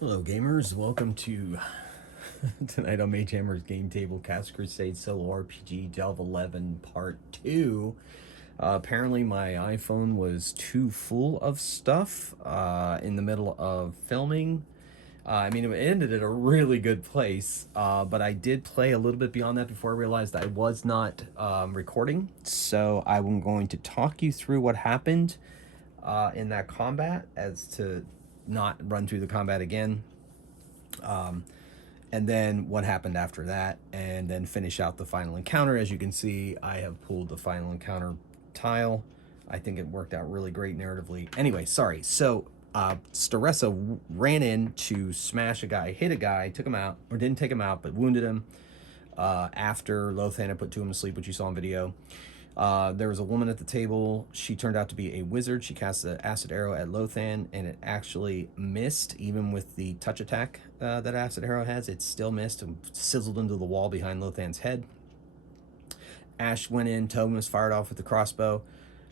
Hello gamers, welcome to tonight on Magehammer's Game Table Cast Crusades Solo RPG Delve 11 Part 2. Apparently my iPhone was too full of stuff in the middle of filming. I mean, it ended at a really good place, but I did play a little bit beyond that before I realized I was not recording. So I'm going to talk you through what happened in that combat as to not run through the combat again, and then what happened after that, and then finish out the final encounter. As you can see, I have pulled the final encounter tile. I think it worked out really great narratively. Anyway, sorry. So Staressa ran in to smash a guy, hit a guy, took him out, or didn't take him out, but wounded him after Lothan had put two of them to sleep, which you saw in video. There was a woman at the table. She turned out to be a wizard. She cast an acid arrow at Lothan, and it actually missed, even with the touch attack that acid arrow has. It still missed and sizzled into the wall behind Lothan's head. Ash went in. Tobias fired off with the crossbow.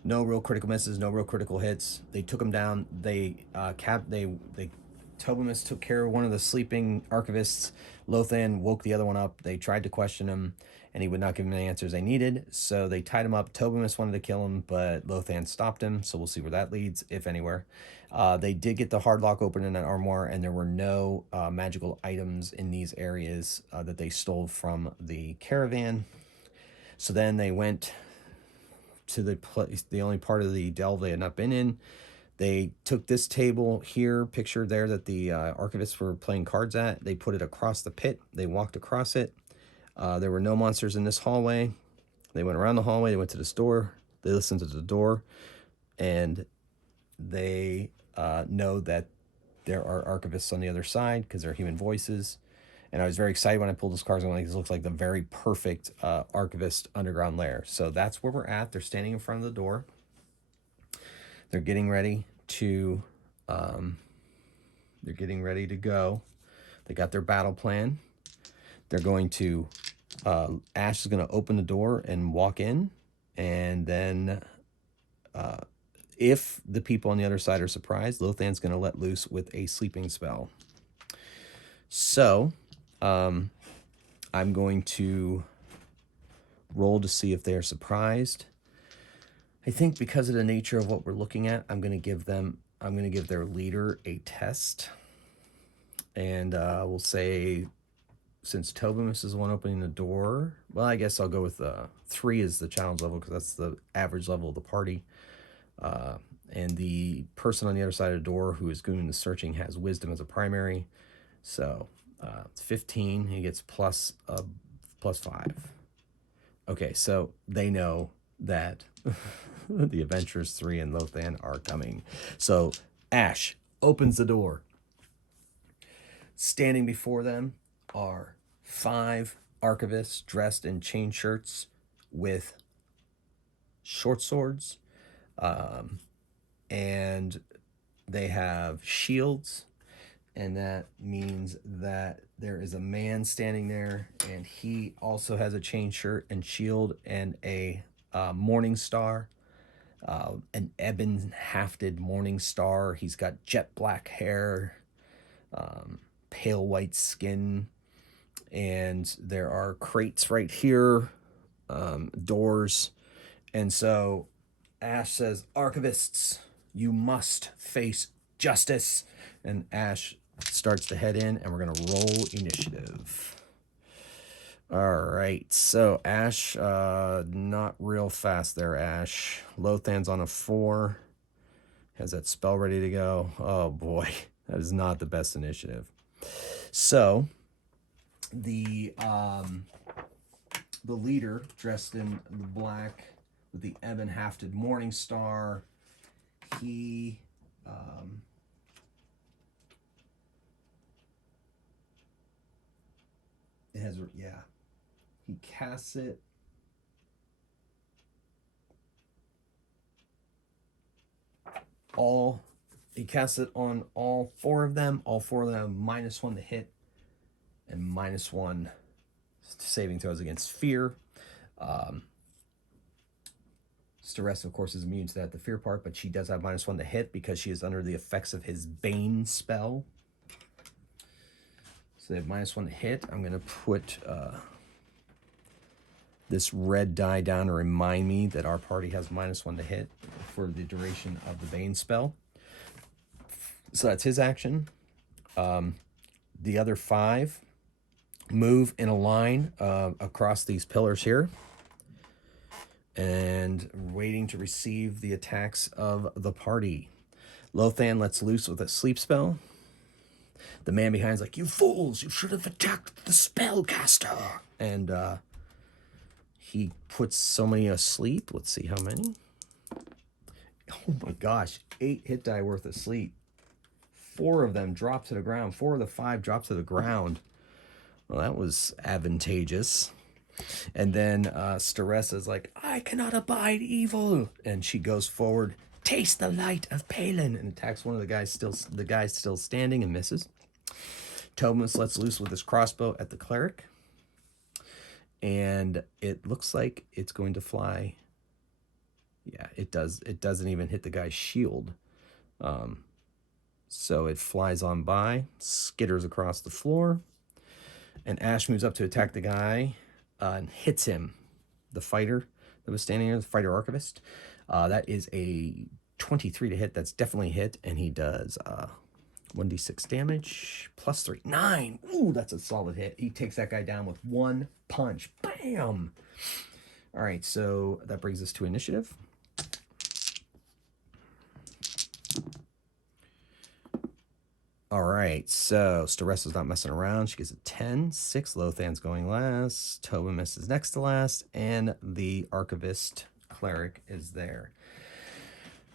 No real critical misses. No real critical hits. They took him down. Tobias took care of one of the sleeping archivists. Lothan woke the other one up. They tried to question him, and he would not give them the answers they needed. So they tied him up. Tobias wanted to kill him, but Lothan stopped him. So we'll see where that leads, if anywhere. They did get the hard lock open in that armoire, and there were no magical items in these areas that they stole from the caravan. So then they went to the place, the only part of the delve they had not been in. They took this table here, pictured there, that the archivists were playing cards at. They put it across the pit. They walked across it. There were no monsters in this hallway. They went around the hallway. They went to this door. They listened to the door. And they know that there are archivists on the other side because they're human voices. And I was very excited when I pulled this card. I'm like, this looks like the very perfect archivist underground lair. So that's where we're at. They're standing in front of the door. They're getting ready to go. They got their battle plan. They're going to Ash is going to open the door and walk in, and then if the people on the other side are surprised, Lothan's going to let loose with a sleeping spell. So I'm going to roll to see if they are surprised. I think because of the nature of what we're looking at, I'm going to give their leader a test. And we'll say, since Tobias is the one opening the door, well, I guess I'll go with 3 as the challenge level because that's the average level of the party. And the person on the other side of the door who is doing the searching has wisdom as a primary. So it's 15. He gets plus 5. Okay, so they know that the Adventurers 3 and Lothan are coming. So Ash opens the door. Standing before them are 5 archivists dressed in chain shirts with short swords. And they have shields. And that means that there is a man standing there, and he also has a chain shirt and shield and a morning star, an ebon hafted morning star. He's got jet black hair, pale white skin, and there are crates right here, doors. And so Ash says, "Archivists, you must face justice." And Ash starts to head in, and we're going to roll initiative. All right, so Ash, not real fast there, Ash. Lothan's on a 4. Has that spell ready to go. Oh boy, that is not the best initiative. So the leader, dressed in black with the ebon hafted morning star, he it has, yeah, he casts it. He casts it on all 4 of them. All 4 of them have -1 to hit and -1 saving throws against fear. Staressa, of course, is immune to that, the fear part, but she does have -1 to hit because she is under the effects of his Bane spell. So they have -1 to hit. I'm going to put this red die down to remind me that our party has -1 to hit for the duration of the Bane spell. So that's his action. The other 5 move in a line across these pillars here, and waiting to receive the attacks of the party. Lothan lets loose with a sleep spell. The man behind's like, "You fools, you should have attacked the spellcaster." And he puts so many asleep. Let's see how many. Oh my gosh, 8 hit die worth of sleep. 4 of them drop to the ground. 4 of the 5 drop to the ground. Well, that was advantageous. And then Staressa's like, "I cannot abide evil," and she goes forward, "Taste the light of Palin," and attacks one of the guys still standing, and misses. Tobimus lets loose with his crossbow at the cleric, and it looks like it's going to fly. Yeah, it does. It doesn't even hit the guy's shield. So it flies on by, skitters across the floor, and Ash moves up to attack the guy and hits him. The fighter that was standing there, the fighter archivist. That is a 23 to hit. That's definitely a hit, and he does 1d6 damage, +3, 9. Ooh, that's a solid hit. He takes that guy down with 1 punch. Bam! All right, so that brings us to initiative. All right, so Staressa's not messing around. She gets a 10, 6. Lothan's going last. Tobimus is next to last, and the Archivist Cleric is there.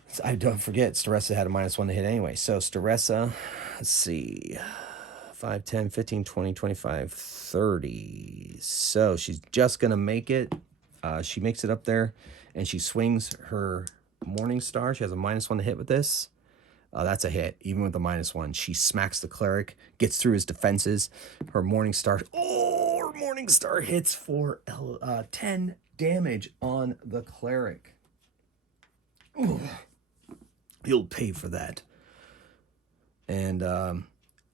So I don't forget, Staressa had a -1 to hit anyway. So Staressa, let's see, 5, 10, 15, 20, 25, 30. So she's just going to make it. She makes it up there, and she swings her Morning Star. She has a -1 to hit with this. That's a hit, even with the -1. She smacks the cleric, gets through his defenses. Her Morning Star hits for 10 damage on the cleric. Ooh. You'll pay for that. And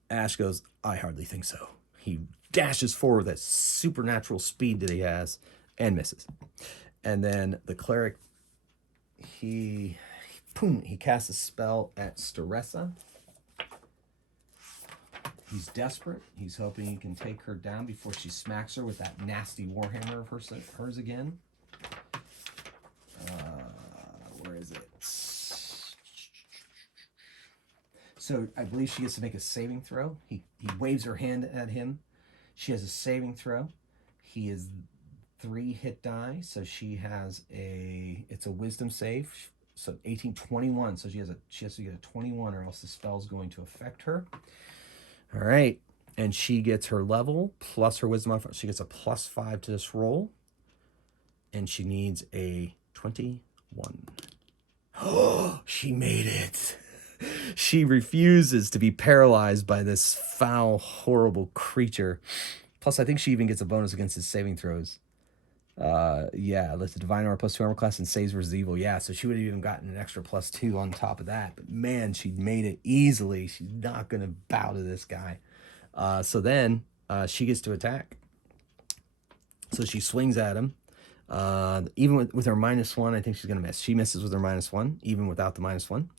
Ash goes, "I hardly think so." He dashes forward with that supernatural speed that he has and misses. And then the cleric, he casts a spell at Staressa. He's desperate. He's hoping he can take her down before she smacks her with that nasty warhammer of hers again. Where is it? So I believe she gets to make a saving throw. He waves her hand at him. She has a saving throw. He is 3 hit die, so she has it's a wisdom save. So 18, 21. So she has to get a 21, or else the spell's going to affect her. All right, and she gets her level plus her wisdom modifier. She gets a +5 to this roll, and she needs a 21. Oh, she made it. She refuses to be paralyzed by this foul, horrible creature. Plus, I think she even gets a bonus against his saving throws. Yeah, let's the divine armor +2 armor class and saves versus evil. Yeah, so she would have even gotten an extra +2 on top of that. But man, she made it easily. She's not gonna bow to this guy. So then she gets to attack. So she swings at him. Even with her -1, I think she's gonna miss. She misses with her -1, even without the -1.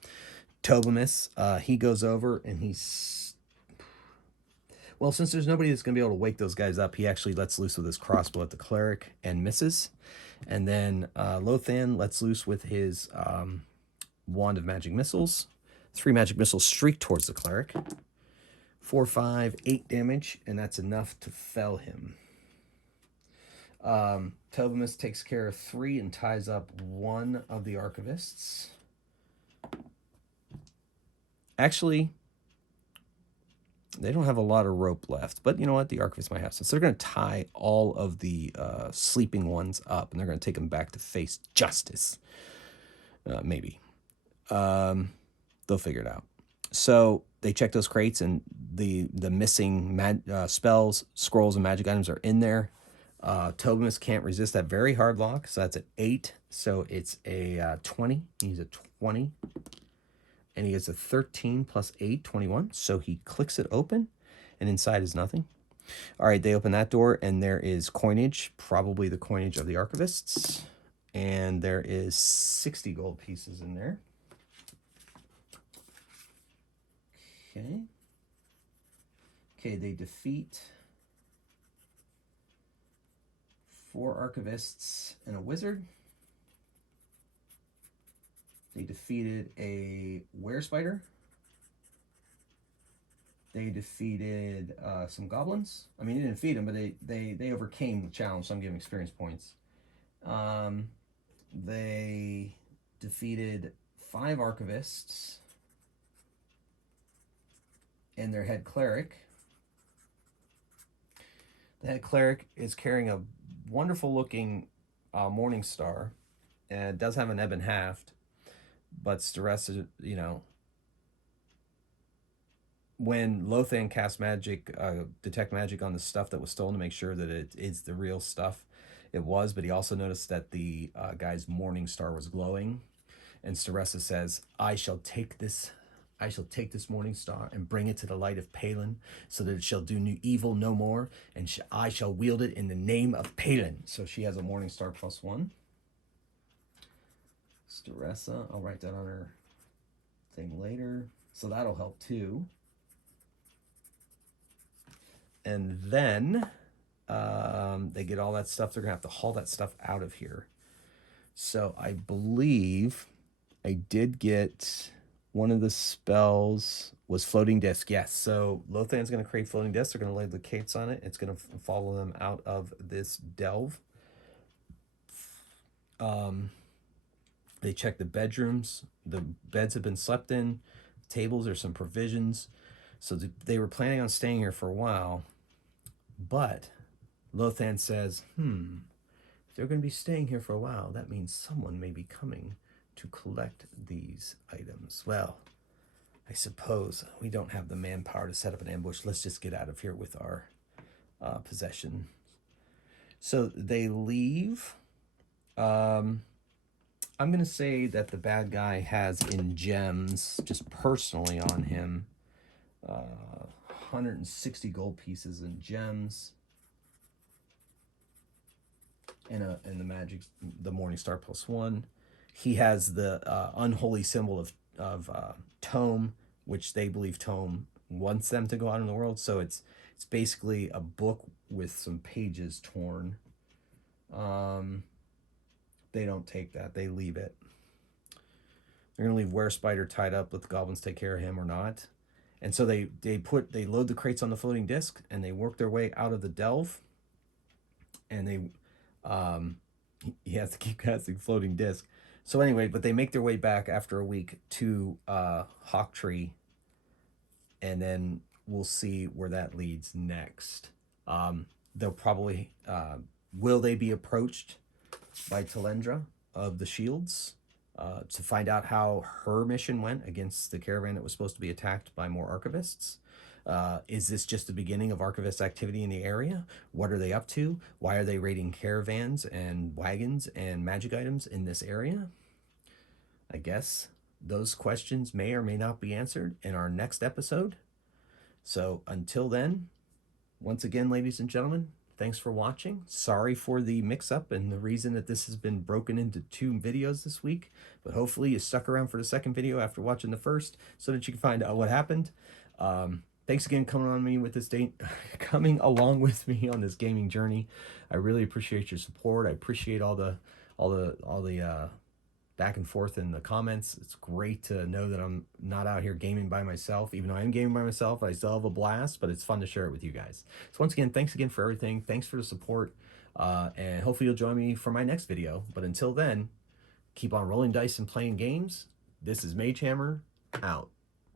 Tobimus, he goes over and well, since there's nobody that's going to be able to wake those guys up, he actually lets loose with his crossbow at the cleric and misses. And then Lothan lets loose with his wand of magic missiles. 3 magic missiles streak towards the cleric. 4, 5, 8 damage, and that's enough to fell him. Tobimus takes care of 3 and ties up 1 of the archivists. Actually, they don't have a lot of rope left, but you know what? The archivists might have some. So they're going to tie all of the sleeping ones up, and they're going to take them back to face justice. Maybe. They'll figure it out. So they check those crates, and the missing spells, scrolls, and magic items are in there. Tobimus can't resist that very hard lock, so that's an 8. So it's a 20. He's a 20. And he gets a 13 + 8, 21. So he clicks it open, and inside is nothing. All right, they open that door, and there is coinage, probably the coinage of the archivists, and there is 60 gold pieces in there. Okay. Okay, they defeat 4 archivists and a wizard. They defeated a werespider. They defeated some goblins. I mean, they didn't defeat them, but they overcame the challenge, so I'm giving experience points. They defeated 5 archivists and their head cleric. The head cleric is carrying a wonderful looking morning star, and it does have an ebon haft, but Staressa, you know, when Lothan cast magic, detect magic on the stuff that was stolen to make sure that it is the real stuff, it was, but he also noticed that the guy's morning star was glowing, and Staressa says, I shall take this morning star and bring it to the light of Palin, so that it shall do new evil no more, and I shall wield it in the name of Palin. So she has a morning star +1. Staressa, I'll write that on her thing later. So that'll help too. And then they get all that stuff. They're going to have to haul that stuff out of here. So I believe I did get one of the spells was floating disc. Yes. So Lothan's going to create floating discs. They're going to lay the cates on it. It's going to follow them out of this delve. They check the bedrooms. The beds have been slept in. Tables, there's some provisions. So they were planning on staying here for a while. But Lothan says, if they're going to be staying here for a while, that means someone may be coming to collect these items. Well, I suppose we don't have the manpower to set up an ambush. Let's just get out of here with our possessions. So they leave. I'm going to say that the bad guy has in gems, just personally on him, 160 gold pieces in gems, and the magic, the morning star +1. He has the unholy symbol of Tome, which they believe Tome wants them to go out in the world. So it's basically a book with some pages torn. They don't take that. They leave it. They're going to leave Werespider tied up. Let the goblins take care of him or not. And so they load the crates on the floating disc, and they work their way out of the delve. And he has to keep casting floating disc. So anyway, but they make their way back after a week to Hawktree, and then we'll see where that leads next. They'll probably will they be approached by Talendra of the Shields to find out how her mission went against the caravan that was supposed to be attacked by more archivists. Is this just the beginning of archivist activity in the area? What are they up to? Why are they raiding caravans and wagons and magic items in this area? I guess those questions may or may not be answered in our next episode. So until then, once again, ladies and gentlemen, thanks for watching. Sorry for the mix-up and the reason that this has been broken into 2 videos this week, but hopefully you stuck around for the second video after watching the first so that you can find out what happened. Thanks again coming along with me on this gaming journey. I really appreciate your support. I appreciate all the back and forth in the comments. It's great to know that I'm not out here gaming by myself. Even though I am gaming by myself, I still have a blast, but it's fun to share it with you guys. So once again, thanks again for everything. Thanks for the support. And hopefully you'll join me for my next video. But until then, keep on rolling dice and playing games. This is Magehammer, out.